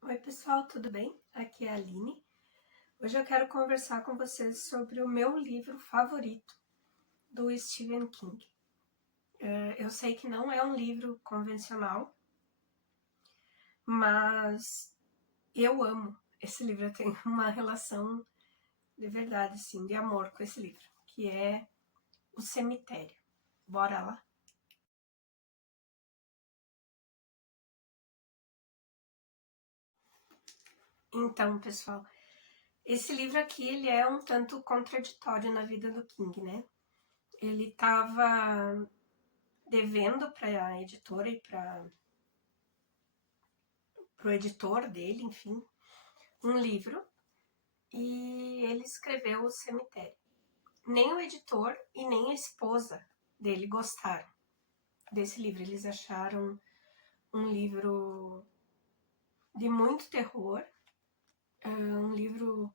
Oi pessoal, tudo bem? Aqui é a Aline. Hoje eu quero conversar com vocês sobre o meu livro favorito do Stephen King. Eu sei que não é um livro convencional, mas eu amo esse livro. Eu tenho uma relação de verdade, assim, de amor com esse livro, que é O Cemitério. Bora lá? Então, pessoal, esse livro aqui ele é um tanto contraditório na vida do King, né? Ele estava devendo para a editora e para o editor dele, enfim, um livro e ele escreveu O Cemitério. Nem o editor e nem a esposa dele gostaram desse livro. Eles acharam um livro de muito terror, um livro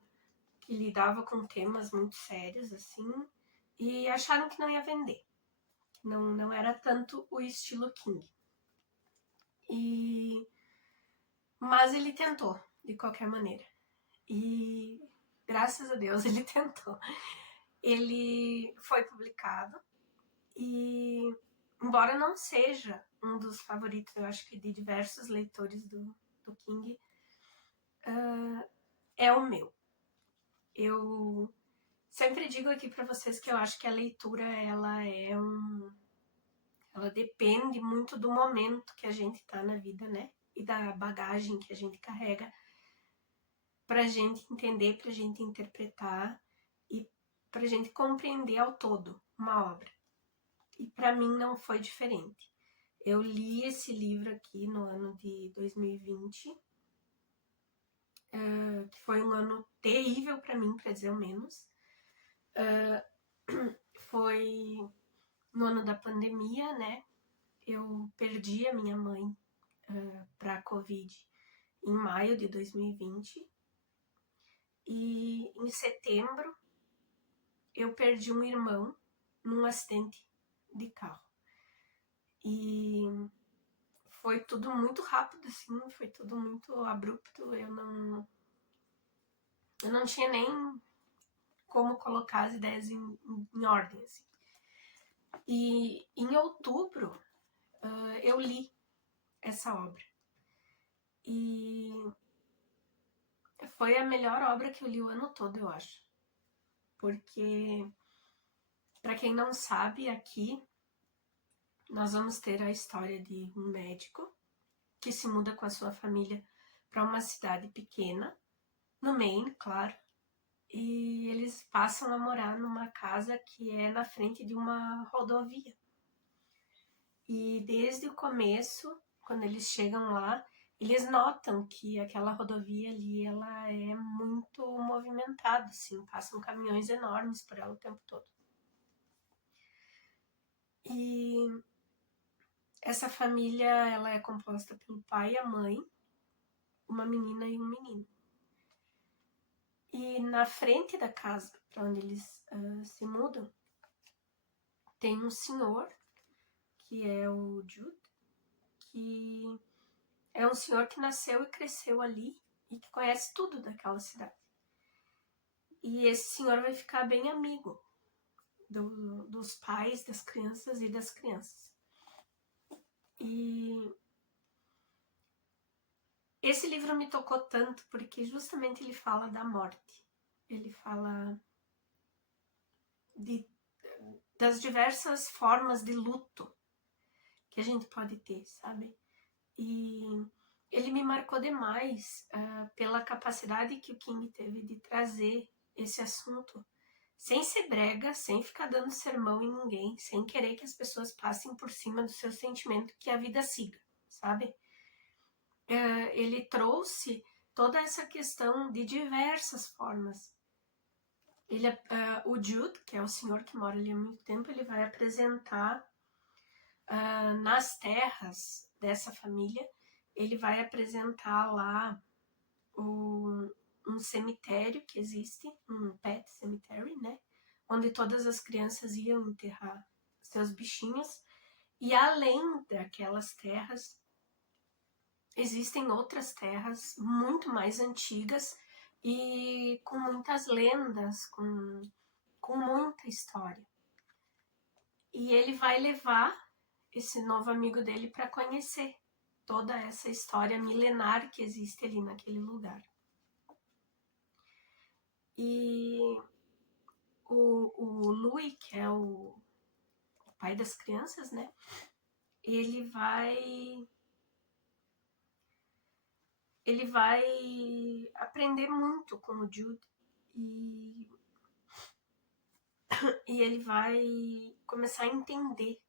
que lidava com temas muito sérios, assim, e acharam que não ia vender. Não era tanto o estilo King. E... Mas ele tentou, de qualquer maneira. E graças a Deus ele tentou. Ele foi publicado e, embora não seja um dos favoritos, eu acho que de diversos leitores do King, é o meu. Eu sempre digo aqui para vocês que eu acho que a leitura ela depende muito do momento que a gente tá na vida, né? E da bagagem que a gente carrega pra gente entender, pra gente interpretar e pra gente compreender ao todo uma obra. E para mim não foi diferente. Eu li esse livro aqui no ano de 2020, que foi um ano terrível para mim, para dizer o menos. Foi no ano da pandemia, né? Eu perdi a minha mãe para a Covid em maio de 2020 e em setembro eu perdi um irmão num acidente de carro. E foi tudo muito rápido, assim, foi tudo muito abrupto. Eu não tinha nem como colocar as ideias em ordem, assim. E em outubro eu li essa obra. E foi a melhor obra que eu li o ano todo, eu acho. Porque, para quem não sabe, aqui nós vamos ter a história de um médico que se muda com a sua família para uma cidade pequena, no Maine, claro, e eles passam a morar numa casa que é na frente de uma rodovia. E desde o começo, quando eles chegam lá, eles notam que aquela rodovia ali, ela é muito movimentada, assim, passam caminhões enormes por ela o tempo todo. E essa família, ela é composta pelo pai e a mãe, uma menina e um menino. E na frente da casa para onde eles se mudam, tem um senhor, que é o Jude, que é um senhor que nasceu e cresceu ali e que conhece tudo daquela cidade. E esse senhor vai ficar bem amigo dos pais, das crianças e das crianças. E esse livro me tocou tanto porque justamente ele fala da morte. Ele fala de, das diversas formas de luto que a gente pode ter, sabe? E ele me marcou demais pela capacidade que o King teve de trazer esse assunto sem ser brega, sem ficar dando sermão em ninguém, sem querer que as pessoas passem por cima do seu sentimento, que a vida siga, sabe? Ele trouxe toda essa questão de diversas formas. O Jude, que é o senhor que mora ali há muito tempo, ele vai apresentar nas terras dessa família, ele vai apresentar lá um cemitério que existe, um pet cemetery, né? Onde todas as crianças iam enterrar seus bichinhos. E além daquelas terras, existem outras terras muito mais antigas e com muitas lendas, com muita história. E ele vai levar esse novo amigo dele para conhecer toda essa história milenar que existe ali naquele lugar. E o Louis, que é o pai das crianças, né? Ele vai aprender muito com o Jude e ele vai começar a entender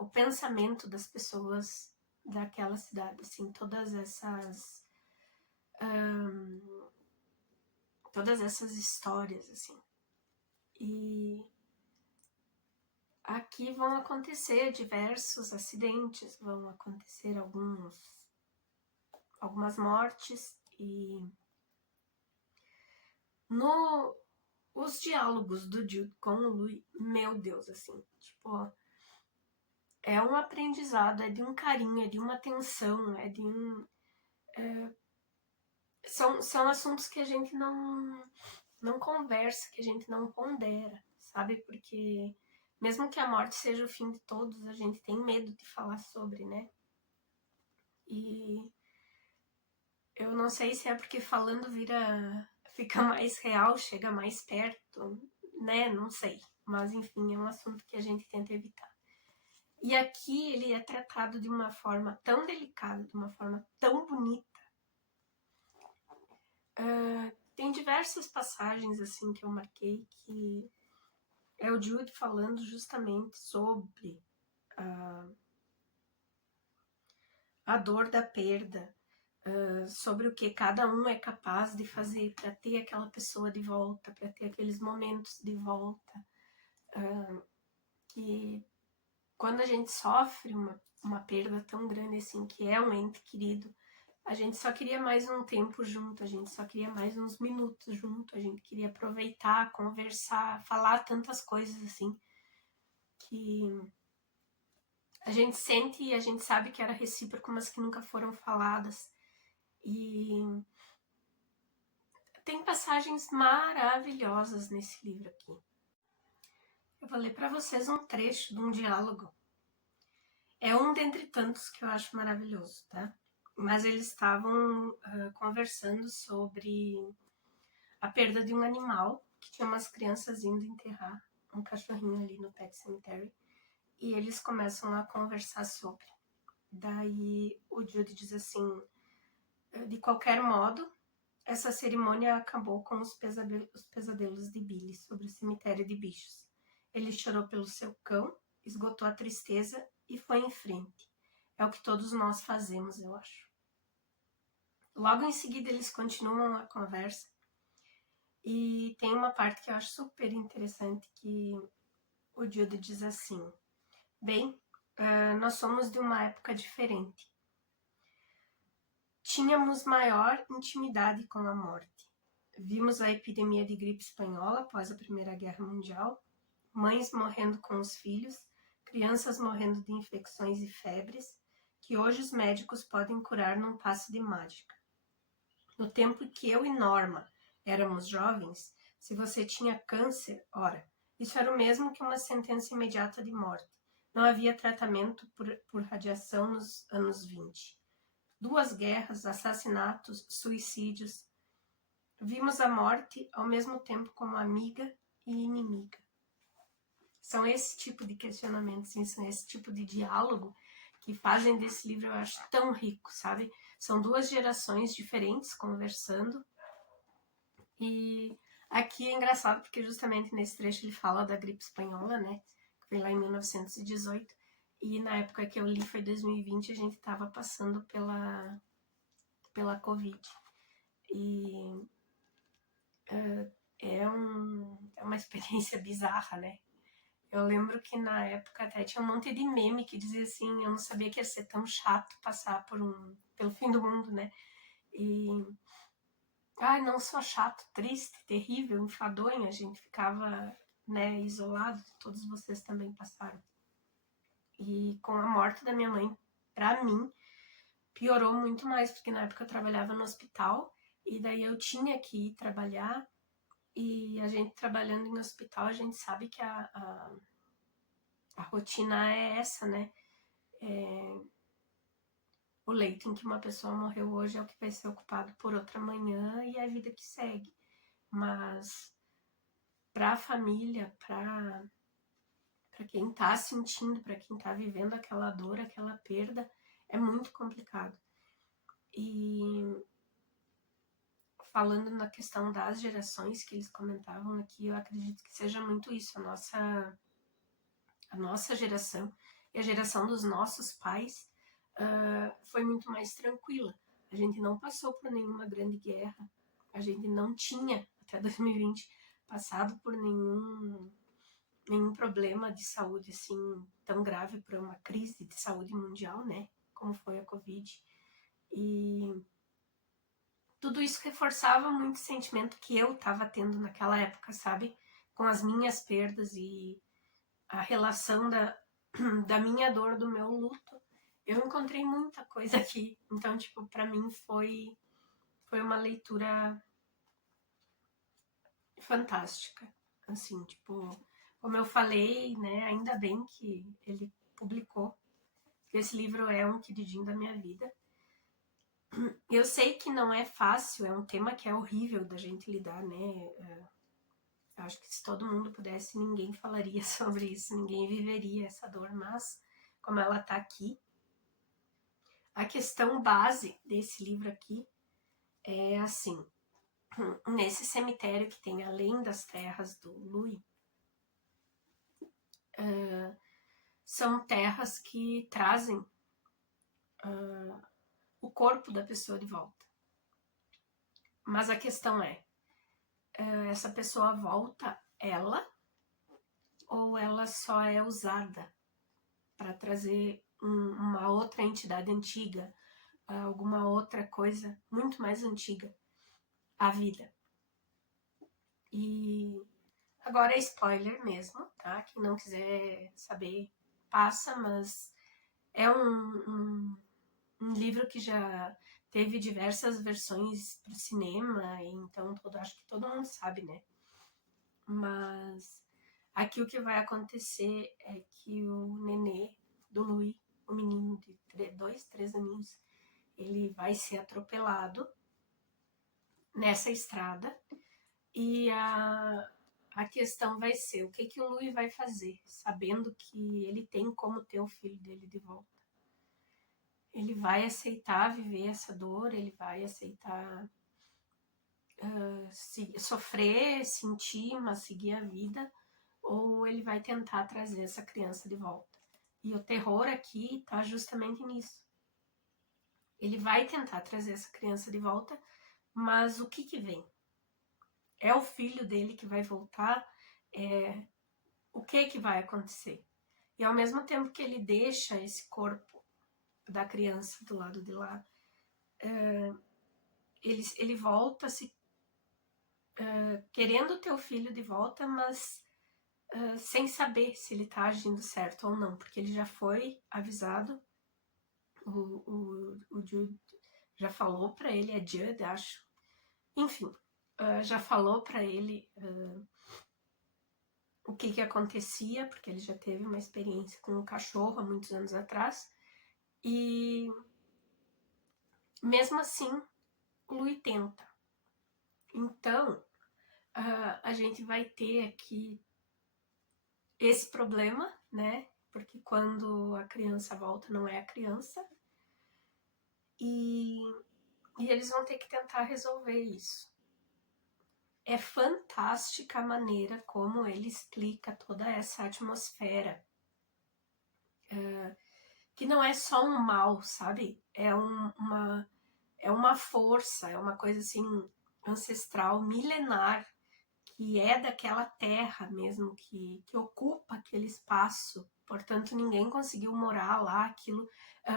o pensamento das pessoas daquela cidade, assim, todas essas histórias, assim. E aqui vão acontecer diversos acidentes, vão acontecer algumas mortes e os diálogos do Jude com o Louis, meu Deus, assim, tipo, é um aprendizado, é de um carinho, é de uma atenção, é de um... São assuntos que a gente não conversa, que a gente não pondera, sabe? Porque mesmo que a morte seja o fim de todos, a gente tem medo de falar sobre, né? E eu não sei se é porque falando fica mais real, chega mais perto, né? Não sei. Mas enfim, é um assunto que a gente tenta evitar. E aqui ele é tratado de uma forma tão delicada, de uma forma tão bonita. Tem diversas passagens assim que eu marquei que é o Jude falando justamente sobre a dor da perda, sobre o que cada um é capaz de fazer para ter aquela pessoa de volta, para ter aqueles momentos de volta. Que quando a gente sofre uma perda tão grande assim, que é um ente querido, a gente só queria mais um tempo junto, a gente só queria mais uns minutos junto, a gente queria aproveitar, conversar, falar tantas coisas assim, que a gente sente e a gente sabe que era recíproco, mas que nunca foram faladas. E tem passagens maravilhosas nesse livro aqui. Eu vou ler para vocês um trecho de um diálogo. É um dentre tantos que eu acho maravilhoso, tá? Mas eles estavam conversando sobre a perda de um animal, que tinha umas crianças indo enterrar um cachorrinho ali no Pet Cemetery, e eles começam a conversar sobre. Daí o Jude diz assim, de qualquer modo, essa cerimônia acabou com os pesadelos de Billy sobre o cemitério de bichos. Ele chorou pelo seu cão, esgotou a tristeza e foi em frente. É o que todos nós fazemos, eu acho. Logo em seguida, eles continuam a conversa e tem uma parte que eu acho super interessante que o Jude diz assim: bem, nós somos de uma época diferente. Tínhamos maior intimidade com a morte. Vimos a epidemia de gripe espanhola após a Primeira Guerra Mundial, mães morrendo com os filhos, crianças morrendo de infecções e febres, que hoje os médicos podem curar num passe de mágica. No tempo que eu e Norma éramos jovens, se você tinha câncer, ora, isso era o mesmo que uma sentença imediata de morte. Não havia tratamento por radiação nos anos 20. 2 guerras, assassinatos, suicídios. Vimos a morte ao mesmo tempo como amiga e inimiga. São esse tipo de questionamentos, são esse tipo de diálogo que fazem desse livro, eu acho, tão rico, sabe? São 2 gerações diferentes conversando. E aqui é engraçado porque justamente nesse trecho ele fala da gripe espanhola, né? Que foi lá em 1918. E na época que eu li, foi 2020, a gente estava passando pela Covid. E é uma experiência bizarra, né? Eu lembro que na época até tinha um monte de meme que dizia assim, eu não sabia que ia ser tão chato passar pelo fim do mundo, né? E não só chato, triste, terrível, enfadonho, a gente ficava, né, isolado, todos vocês também passaram. E com a morte da minha mãe, pra mim, piorou muito mais, porque na época eu trabalhava no hospital, e daí eu tinha que ir trabalhar, e a gente trabalhando em hospital, a gente sabe que a rotina é essa, né? O leito em que uma pessoa morreu hoje é o que vai ser ocupado por outra amanhã, e é a vida que segue. Mas para a família, para quem está sentindo, para quem está vivendo aquela dor, aquela perda, é muito complicado. E falando na questão das gerações que eles comentavam aqui, eu acredito que seja muito isso, a nossa geração e a geração dos nossos pais foi muito mais tranquila. A gente não passou por nenhuma grande guerra, a gente não tinha, até 2020, passado por nenhum problema de saúde assim tão grave, por uma crise de saúde mundial, né? Como foi a Covid. E tudo isso reforçava muito o sentimento que eu estava tendo naquela época, sabe? Com as minhas perdas e a relação da minha dor, do meu luto. Eu encontrei muita coisa aqui. Então, tipo, para mim foi uma leitura fantástica. Assim, tipo, como eu falei, né? Ainda bem que ele publicou. Esse livro é um queridinho da minha vida. Eu sei que não é fácil, é um tema que é horrível da gente lidar, né? Acho que se todo mundo pudesse, ninguém falaria sobre isso, ninguém viveria essa dor, mas como ela tá aqui, a questão base desse livro aqui é assim, nesse cemitério que tem além das terras do Louis, são terras que trazem o corpo da pessoa de volta. Mas a questão é, essa pessoa volta ela ou ela só é usada para trazer uma outra entidade antiga, alguma outra coisa muito mais antiga à vida. E agora é spoiler mesmo, tá? Quem não quiser saber, passa, mas é um livro que já teve diversas versões para o cinema, então acho que todo mundo sabe, né? Mas aqui o que vai acontecer é que o nenê do Louis, o menino de 3 aninhos, ele vai ser atropelado nessa estrada e a questão vai ser o que o Louis vai fazer, sabendo que ele tem como ter o filho dele de volta. Ele vai aceitar viver essa dor, ele vai aceitar sofrer, sentir, mas seguir a vida, ou ele vai tentar trazer essa criança de volta. E o terror aqui está justamente nisso. Ele vai tentar trazer essa criança de volta, mas o que vem? É o filho dele que vai voltar? O que vai acontecer? E ao mesmo tempo que ele deixa esse corpo da criança do lado de lá, ele volta querendo ter o filho de volta, mas sem saber se ele está agindo certo ou não, porque ele já foi avisado, o Jude já falou para ele, é Jude, acho, enfim, já falou para ele o que acontecia, porque ele já teve uma experiência com um cachorro há muitos anos atrás, e mesmo assim, o Louis tenta. Então, a gente vai ter aqui esse problema, né? Porque quando a criança volta, não é a criança. E eles vão ter que tentar resolver isso. É fantástica a maneira como ele explica toda essa atmosfera. Que não é só um mal, sabe? É uma força, é uma coisa assim ancestral, milenar, que é daquela terra mesmo, que ocupa aquele espaço. Portanto, ninguém conseguiu morar lá, aquilo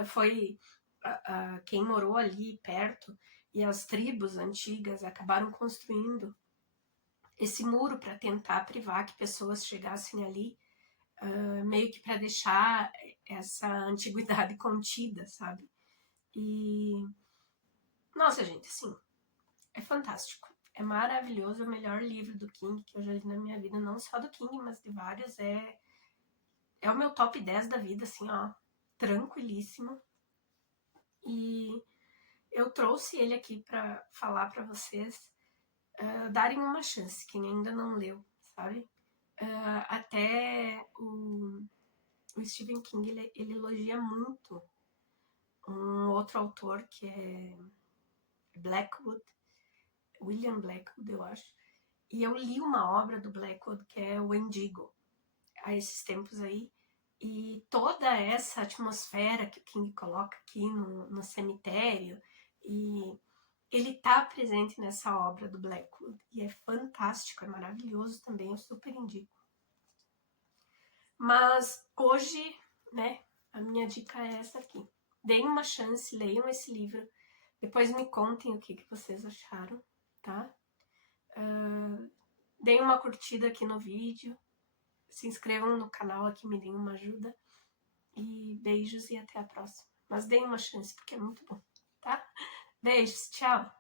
foi quem morou ali perto, e as tribos antigas acabaram construindo esse muro para tentar privar que pessoas chegassem ali, meio que para deixar essa antiguidade contida, sabe? E, nossa, gente, assim, é fantástico. É maravilhoso, é o melhor livro do King que eu já li na minha vida, não só do King, mas de vários. É o meu top 10 da vida, assim, ó, tranquilíssimo. E eu trouxe ele aqui pra falar pra vocês darem uma chance, quem ainda não leu, sabe? Até o Stephen King, ele elogia muito um outro autor que é Blackwood, William Blackwood, eu acho. E eu li uma obra do Blackwood que é o Wendigo, há esses tempos aí. E toda essa atmosfera que o King coloca aqui no cemitério, e ele tá presente nessa obra do Blackwood. E é fantástico, é maravilhoso também, eu super indico. Mas hoje, né, a minha dica é essa aqui. Deem uma chance, leiam esse livro. Depois me contem o que vocês acharam, tá? Deem uma curtida aqui no vídeo. Se inscrevam no canal aqui, me deem uma ajuda. E beijos e até a próxima. Mas deem uma chance, porque é muito bom, tá? Beijos, tchau!